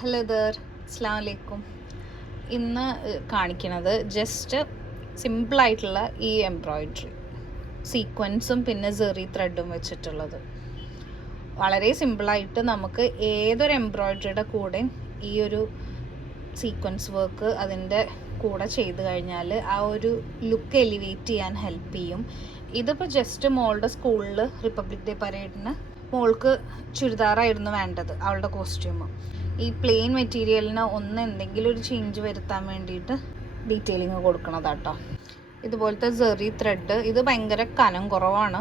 Hello there, അസ്സാം വലൈക്കും. ഇന്ന് കാണിക്കുന്നത് ജസ്റ്റ് സിമ്പിളായിട്ടുള്ള ഈ എംബ്രോയിഡറി സീക്വൻസും പിന്നെ സെറി ത്രെഡും വെച്ചിട്ടുള്ളത്. വളരെ സിമ്പിളായിട്ട് നമുക്ക് ഏതൊരു എംബ്രോയിഡറിയുടെ കൂടെയും ഈ ഒരു സീക്വൻസ് വർക്ക് അതിൻ്റെ കൂടെ ചെയ്ത് കഴിഞ്ഞാൽ ആ ഒരു ലുക്ക് എലിവേറ്റ് ചെയ്യാൻ ഹെൽപ്പ് ചെയ്യും. ഇതിപ്പോൾ ജസ്റ്റ് മോളുടെ സ്കൂളിൽ റിപ്പബ്ലിക് ഡേ പരേഡിന് മോൾക്ക് ചുരിദാറായിരുന്നു വേണ്ടത്, അവളുടെ കോസ്റ്റ്യൂം. ഈ പ്ലെയിൻ മെറ്റീരിയലിന് എന്തെങ്കിലും ഒരു ചേഞ്ച് വരുത്താൻ വേണ്ടിയിട്ട് ഡീറ്റെയിലിങ് കൊടുക്കണതാട്ടോ. ഇതുപോലത്തെ സെറി ത്രെഡ്, ഇത് ഭയങ്കര കനം കുറവാണ്.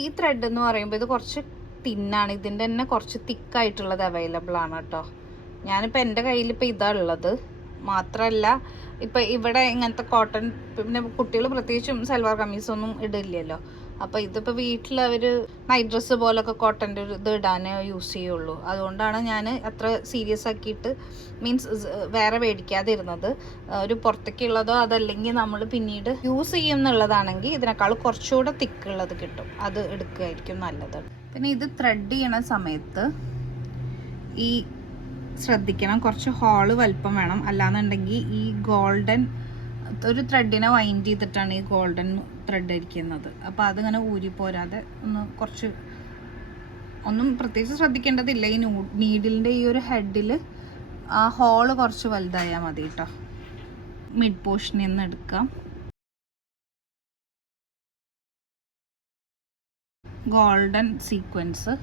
ഈ ത്രെഡ് എന്ന് പറയുമ്പോൾ ഇത് കുറച്ച് തിന്നാണ്, ഇതിൻ്റെ തന്നെ കുറച്ച് തിക്കായിട്ടുള്ളത് അവൈലബിൾ ആണ് കേട്ടോ. ഞാനിപ്പോൾ എൻ്റെ കയ്യിൽ ഇപ്പോൾ ഇതാ ഉള്ളത്. മാത്രമല്ല ഇപ്പം ഇവിടെ ഇങ്ങനത്തെ കോട്ടൺ, പിന്നെ കുട്ടികൾ പ്രത്യേകിച്ചും സൽവാർ കമ്മീസൊന്നും ഇടില്ലല്ലോ. അപ്പോൾ ഇതിപ്പോൾ വീട്ടിൽ അവർ നൈറ്റ് ഡ്രസ്സ് പോലൊക്കെ കോട്ടൻ്റെ ഒരു ഇത് ഇടാനേ യൂസ് ചെയ്യുള്ളൂ. അതുകൊണ്ടാണ് ഞാൻ അത്ര സീരിയസ് ആക്കിയിട്ട് മീൻസ് വേറെ മേടിക്കാതിരുന്നത്. ഒരു പുറത്തേക്കുള്ളതോ അതല്ലെങ്കിൽ നമ്മൾ പിന്നീട് യൂസ് ചെയ്യും എന്നുള്ളതാണെങ്കിൽ ഇതിനേക്കാൾ കുറച്ചുകൂടെ തിക്കുള്ളത് കിട്ടും, അത് എടുക്കുകയായിരിക്കും നല്ലത്. പിന്നെ ഇത് ത്രെഡ് ചെയ്യണ സമയത്ത് ഈ ശ്രദ്ധിക്കണം, കുറച്ച് ഹോള് വലിപ്പം വേണം. അല്ലാന്നുണ്ടെങ്കിൽ ഈ ഗോൾഡൻ ഒരു ത്രെഡിനെ വൈൻഡ് ചെയ്തിട്ടാണ് ഈ ഗോൾഡൻ ത്രെഡ് ഇരിക്കുന്നത്. അപ്പോൾ അതിങ്ങനെ ഊരിപ്പോരാതെ കുറച്ച് ഒന്നും പ്രത്യേകിച്ച് ശ്രദ്ധിക്കേണ്ടതില്ല. ഈ നീഡിലിൻ്റെ ഈ ഒരു ഹെഡിൽ ആ ഹോള് കുറച്ച് വലുതായാൽ മതി കേട്ടോ. മിഡ് പോർഷനിൽ നിന്ന് എടുക്കാം. ഗോൾഡൻ സീക്വൻസ്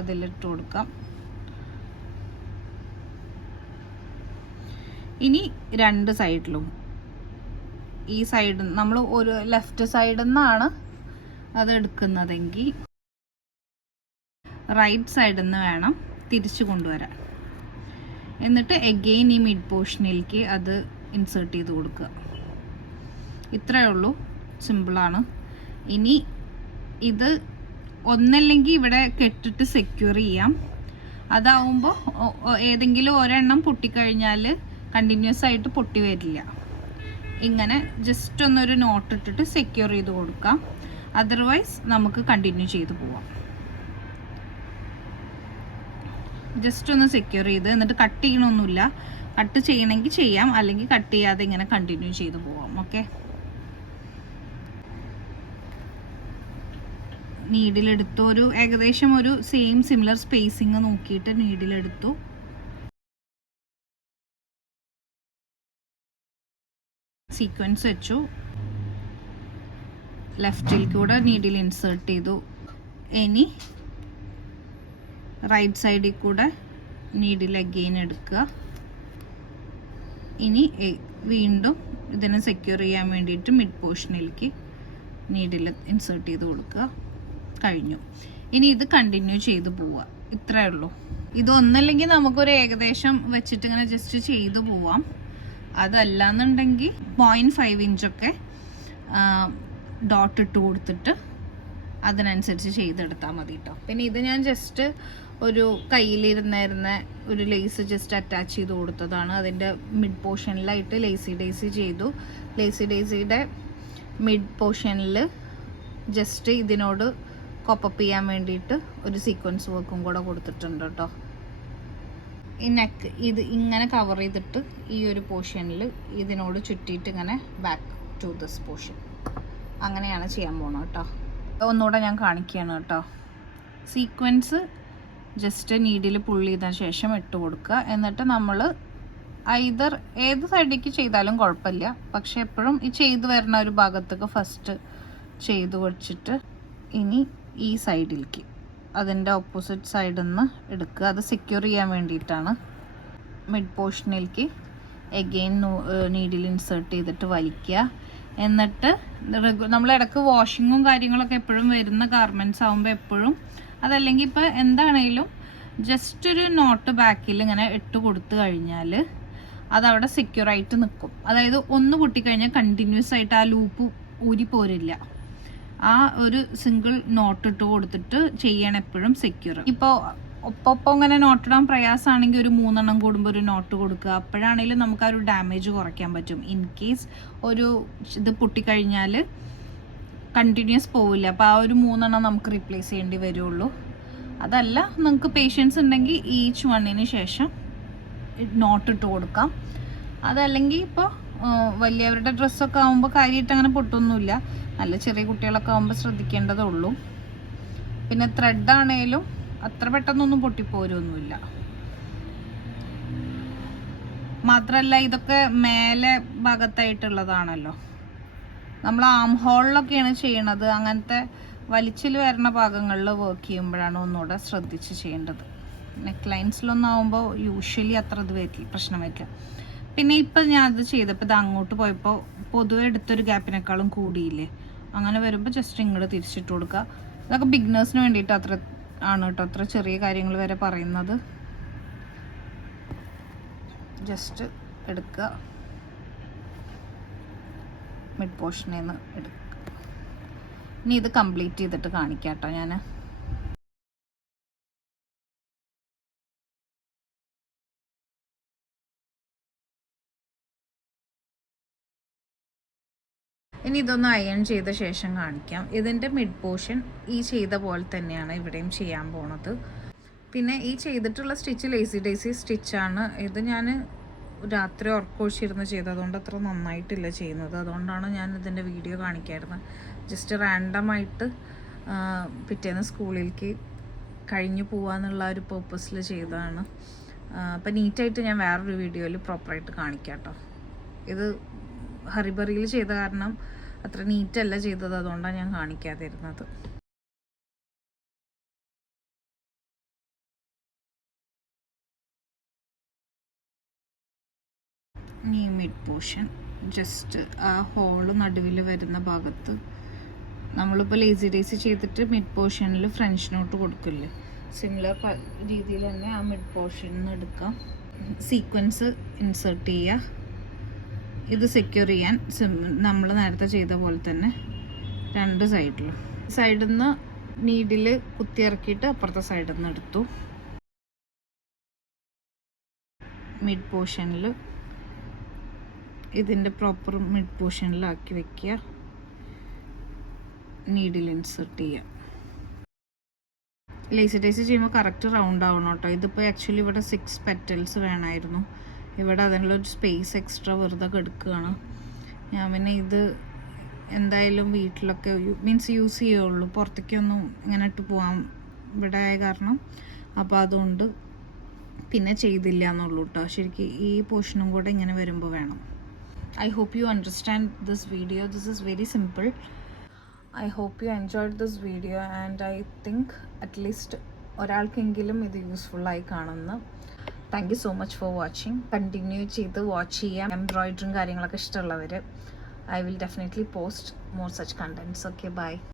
അതിലിട്ട് കൊടുക്കാം. ഇനി രണ്ട് സൈഡിലും, ഈ സൈഡിൽ നമ്മൾ ഒരു ലെഫ്റ്റ് സൈഡിൽ നിന്നാണ് അത് എടുക്കുന്നതെങ്കിൽ റൈറ്റ് സൈഡിൽ നിന്ന് വേണം തിരിച്ചു കൊണ്ടുവരാൻ. എന്നിട്ട് എഗെയിൻ ഈ മിഡ് പോർഷനിലേക്ക് അത് ഇൻസേർട്ട് ചെയ്ത് കൊടുക്കുക. ഇത്രയേ ഉള്ളൂ, സിമ്പിളാണ്. ഇനി ഇത് ഒന്നല്ലെങ്കിൽ ഇവിടെ കെട്ടിട്ട് സെക്യൂർ ചെയ്യാം. അതാവുമ്പോൾ ഏതെങ്കിലും ഒരെണ്ണം പൊട്ടിക്കഴിഞ്ഞാൽ കണ്ടിന്യൂസ് ആയിട്ട് പൊട്ടി വരില്ല. ഇങ്ങനെ ജസ്റ്റ് ഒന്നൊരു നോട്ട് ഇട്ടിട്ട് സെക്യൂർ ചെയ്ത് കൊടുക്കാം. അതർവൈസ് നമുക്ക് കണ്ടിന്യൂ ചെയ്ത് പോവാം. ജസ്റ്റ് ഒന്ന് സെക്യൂർ ചെയ്ത് എന്നിട്ട് കട്ട് ചെയ്യണമൊന്നുമില്ല. കട്ട് ചെയ്യണമെങ്കിൽ ചെയ്യാം, അല്ലെങ്കിൽ കട്ട് ചെയ്യാതെ ഇങ്ങനെ കണ്ടിന്യൂ ചെയ്ത് പോവാം. ഓക്കെ, നീഡിലെടുത്തു. ഒരു ഏകദേശം ഒരു സെയിം സിമിലർ സ്പേസിങ് നോക്കിയിട്ട് നീഡിലെടുത്തു. സീക്വൻസ് വെച്ചു, ലെഫ്റ്റിൽ കൂടെ നീഡിൽ ഇൻസേർട്ട് ചെയ്തു. ഇനി റൈറ്റ് സൈഡിൽ കൂടെ നീഡിൽ അഗെയിൻ എടുക്കുക. ഇനി വീണ്ടും ഇതിനെ സെക്യൂർ ചെയ്യാൻ വേണ്ടിയിട്ട് മിഡ് പോർഷനിലേക്ക് നീഡിൽ ഇൻസേർട്ട് ചെയ്ത് കൊടുക്കുക. കഴിഞ്ഞു. ഇനി ഇത് കണ്ടിന്യൂ ചെയ്ത് പോവുക. ഇത്രയേ ഉള്ളൂ. ഇതൊന്നല്ലെങ്കിൽ നമുക്കൊരു ഏകദേശം വെച്ചിട്ട് ഇങ്ങനെ ജസ്റ്റ് ചെയ്തു പോവാം. അതല്ലാന്നുണ്ടെങ്കിൽ 0.5 ഇഞ്ചൊക്കെ ഡോട്ട് ഇട്ട് കൊടുത്തിട്ട് അതിനനുസരിച്ച് ചെയ്തെടുത്താൽ മതി കേട്ടോ. പിന്നെ ഇത് ഞാൻ ജസ്റ്റ് ഒരു കയ്യിലിരുന്ന ഒരു ലേസ് ജസ്റ്റ് അറ്റാച്ച് ചെയ്ത് കൊടുത്തതാണ്. അതിൻ്റെ മിഡ് പോർഷനിലായിട്ട് ലേസി ഡേസി ചെയ്തു. ലേസി ഡേസിയുടെ മിഡ് പോർഷനിൽ ജസ്റ്റ് ഇതിനോട് കോപ്പപ്പ് ചെയ്യാൻ വേണ്ടിയിട്ട് ഒരു സീക്വൻസ് വർക്കും കൂടെ കൊടുത്തിട്ടുണ്ട് കേട്ടോ. ഈ നെക്ക് ഇത് ഇങ്ങനെ കവർ ചെയ്തിട്ട് ഈ ഒരു പോർഷനിൽ ഇതിനോട് ചുറ്റിയിട്ട് ഇങ്ങനെ ബാക്ക് ടു ദിസ് പോർഷൻ അങ്ങനെയാണ് ചെയ്യാൻ പോകുന്നത് കേട്ടോ. ഒന്നുകൂടെ ഞാൻ കാണിക്കുകയാണ് കേട്ടോ. സീക്വൻസ് ജസ്റ്റ് നീഡിൽ പുള്ളി ചെയ്തതിന് ശേഷം ഇട്ട് കൊടുക്കുക. എന്നിട്ട് നമ്മൾ ഐദർ ഏത് സൈഡിലേക്ക് ചെയ്താലും കുഴപ്പമില്ല, പക്ഷെ എപ്പോഴും ഈ ചെയ്ത് വരുന്ന ഒരു ഭാഗത്തേക്ക് ഫസ്റ്റ് ചെയ്ത് വെച്ചിട്ട് ഇനി ഈ സൈഡിലേക്ക് അതിൻ്റെ ഓപ്പോസിറ്റ് സൈഡിൽ നിന്ന് എടുക്കുക. അത് സെക്യൂർ ചെയ്യാൻ വേണ്ടിയിട്ടാണ്. മിഡ് പോർഷനിലേക്ക് എഗെയിൻ നീഡിൽ ഇൻസേർട്ട് ചെയ്തിട്ട് വലിക്കുക. എന്നിട്ട് നമ്മൾ ഇടയ്ക്ക് വാഷിങ്ങും കാര്യങ്ങളൊക്കെ എപ്പോഴും വരുന്ന ഗാർമെൻറ്റ്സ് ആകുമ്പോൾ എപ്പോഴും അതല്ലെങ്കിൽ ഇപ്പോൾ എന്താണെങ്കിലും ജസ്റ്റ് ഒരു നോട്ട് ബാക്കിൽ ഇങ്ങനെ ഇട്ട് കൊടുത്തു കഴിഞ്ഞാൽ അതവിടെ സെക്യൂറായിട്ട് നിൽക്കും. അതായത് ഒന്ന് പൊട്ടിക്കഴിഞ്ഞാൽ കണ്ടിന്യൂസ് ആയിട്ട് ആ ലൂപ്പ് ഊരി പോരില്ല. ആ ഒരു സിംഗിൾ നോട്ട് ഇട്ട് കൊടുത്തിട്ട് ചെയ്യണം എപ്പോഴും സെക്യൂർ. ഇപ്പോൾ ഒപ്പം ഇങ്ങനെ നോട്ടിടാൻ പ്രയാസമാണെങ്കിൽ ഒരു 3 എണ്ണം കൂടുമ്പോൾ ഒരു നോട്ട് കൊടുക്കുക. അപ്പോഴാണെങ്കിലും നമുക്ക് ആ ഒരു ഡാമേജ് കുറയ്ക്കാൻ പറ്റും. ഇൻ കേസ് ഒരു ഇത് പൊട്ടിക്കഴിഞ്ഞാൽ കണ്ടിന്യൂസ് പോവില്ല, അപ്പോൾ ആ ഒരു 3 എണ്ണം നമുക്ക് റീപ്ലേസ് ചെയ്യേണ്ടി വരുള്ളൂ. അതല്ല നിങ്ങൾക്ക് പേഷ്യൻസ് ഉണ്ടെങ്കിൽ ഈച്ച് വണ്ണിന് ശേഷം നോട്ട് ഇട്ട് കൊടുക്കാം. അതല്ലെങ്കിൽ ഇപ്പോൾ വലിയവരുടെ ഡ്രസ്സൊക്കെ ആകുമ്പോൾ കാര്യമായിട്ട് അങ്ങനെ പൊട്ടൊന്നുമില്ല. നല്ല ചെറിയ കുട്ടികളൊക്കെ ആകുമ്പോൾ ശ്രദ്ധിക്കേണ്ടതേ ഉള്ളൂ. പിന്നെ ത്രെഡ് ആണേലും അത്ര പെട്ടെന്നൊന്നും പൊട്ടിപ്പോരൊന്നുമില്ല. മാത്രമല്ല ഇതൊക്കെ മേലെ ഭാഗത്തായിട്ടുള്ളതാണല്ലോ. നമ്മൾ ആം ഹോളിലൊക്കെയാണ് ചെയ്യണത്. അങ്ങനത്തെ വലിച്ചിൽ വരുന്ന ഭാഗങ്ങളിൽ വർക്ക് ചെയ്യുമ്പോഴാണ് ഒന്നുകൂടെ ശ്രദ്ധിച്ച് ചെയ്യേണ്ടത്. നെക്ക് ലൈൻസിലൊന്നും ആകുമ്പോൾ യൂഷ്വലി അത്ര ഇത് വരില്ല, പ്രശ്നം വരില്ല. പിന്നെ ഇപ്പം ഞാൻ അത് ചെയ്തപ്പോൾ ഇത് അങ്ങോട്ട് പോയപ്പോൾ പൊതുവെ എടുത്തൊരു ഗ്യാപ്പിനേക്കാളും കൂടിയില്ലേ, അങ്ങനെ വരുമ്പോൾ ജസ്റ്റ് ഇങ്ങോട്ട് തിരിച്ചിട്ട് കൊടുക്കുക. ഇതൊക്കെ ബിഗിനേഴ്സിന് വേണ്ടിയിട്ട് അത്ര ആണ് കേട്ടോ, അത്ര ചെറിയ കാര്യങ്ങൾ വരെ പറയുന്നത്. ജസ്റ്റ് എടുക്കുക, മിഡ് പോർഷനിൽ നിന്ന് എടുക്കുക. ഇനി ഇത് കംപ്ലീറ്റ് ചെയ്തിട്ട് കാണിക്കാം കേട്ടോ ഞാൻ. ഇനി ഇതൊന്ന് അയൺ ചെയ്ത ശേഷം കാണിക്കാം. ഇതിൻ്റെ മിഡ് പോർഷൻ ഈ ചെയ്ത പോലെ തന്നെയാണ് ഇവിടെയും ചെയ്യാൻ പോണത്. പിന്നെ ഈ ചെയ്തിട്ടുള്ള സ്റ്റിച്ച് ലേസി ഡേസി സ്റ്റിച്ചാണ്. ഇത് ഞാൻ രാത്രി ഉറക്കൊഴിച്ചിരുന്ന് ചെയ്തതുകൊണ്ട് അത്ര നന്നായിട്ടില്ല ചെയ്യുന്നത്. അതുകൊണ്ടാണ് ഞാൻ ഇതിൻ്റെ വീഡിയോ കാണിക്കായിരുന്നത്. ജസ്റ്റ് റാൻഡമായിട്ട് പിറ്റേന്ന് സ്കൂളിലേക്ക് കഴിഞ്ഞു പോകാമെന്നുള്ള ഒരു പേർപ്പസിൽ ചെയ്തതാണ്. അപ്പം നീറ്റായിട്ട് ഞാൻ വേറൊരു വീഡിയോയിൽ പ്രോപ്പറായിട്ട് കാണിക്കാം കേട്ടോ. ഇത് ഹറിബറിയിൽ ചെയ്ത കാരണം അത്ര നീറ്റല്ല ചെയ്തത്, അതുകൊണ്ടാണ് ഞാൻ കാണിക്കാതിരുന്നത്. ഈ മിഡ് പോർഷൻ ജസ്റ്റ് ആ ഹോള് നടുവിൽ വരുന്ന ഭാഗത്ത് നമ്മളിപ്പോൾ ലേസി ഡേസി ചെയ്തിട്ട് മിഡ് പോർഷനിൽ ഫ്രഞ്ച് നോട്ട് കൊടുക്കില്ലേ, സിമിലർ രീതിയിൽ തന്നെ ആ മിഡ് പോർഷനിൽ നിന്ന് എടുക്കാം. സീക്വൻസ് ഇൻസേർട്ട് ചെയ്യുക. ഇത് സെക്യൂർ ചെയ്യാൻ നമ്മൾ നേരത്തെ ചെയ്ത പോലെ തന്നെ രണ്ട് സൈഡിൽ നിന്ന് നീഡിൽ കുത്തിയിറക്കിയിട്ട് അപ്പുറത്തെ സൈഡിൽ നിന്ന് എടുത്തു. മിഡ് പോർഷനിൽ ഇതിൻ്റെ പ്രോപ്പർ മിഡ് പോർഷനിലാക്കി വെക്കുക. നീഡിൽ ഇൻസേർട്ട് ചെയ്യുക. ലേസി ഡേസി ചെയ്യുമ്പോൾ കറക്റ്റ് റൗണ്ട് ആവണം കേട്ടോ. ഇതിപ്പോൾ ആക്ച്വലി ഇവിടെ 6 പെറ്റൽസ് വേണമായിരുന്നു. ഇവിടെ അതിനുള്ളൊരു സ്പേസ് എക്സ്ട്രാ വെറുതെ കെടുക്കുകയാണ് ഞാൻ. പിന്നെ ഇത് എന്തായാലും വീട്ടിലൊക്കെ മീൻസ് യൂസ് ചെയ്യുള്ളൂ, പുറത്തേക്കൊന്നും ഇങ്ങനെ ഇട്ട് പോകാൻ ഇവിടെ ആയ കാരണം. അപ്പോൾ അതുകൊണ്ട് പിന്നെ ചെയ്തില്ല എന്നുള്ളൂ കേട്ടോ. ശരിക്കും ഈ പോർഷനും കൂടെ ഇങ്ങനെ വരുമ്പോൾ വേണം. I hope you understand this video. This is very simple. I hope you enjoyed this video and I think at least ഒരാൾക്കെങ്കിലും ഇത് യൂസ്ഫുൾ ആയി കാണുന്നു. Thank you so much for watching. Continue ചെയ്ത് വാച്ച് ചെയ്യാം. എംബ്രോയിഡറിയും കാര്യങ്ങളൊക്കെ ഇഷ്ടമുള്ളവർ. I will definitely post more such contents. Okay, bye.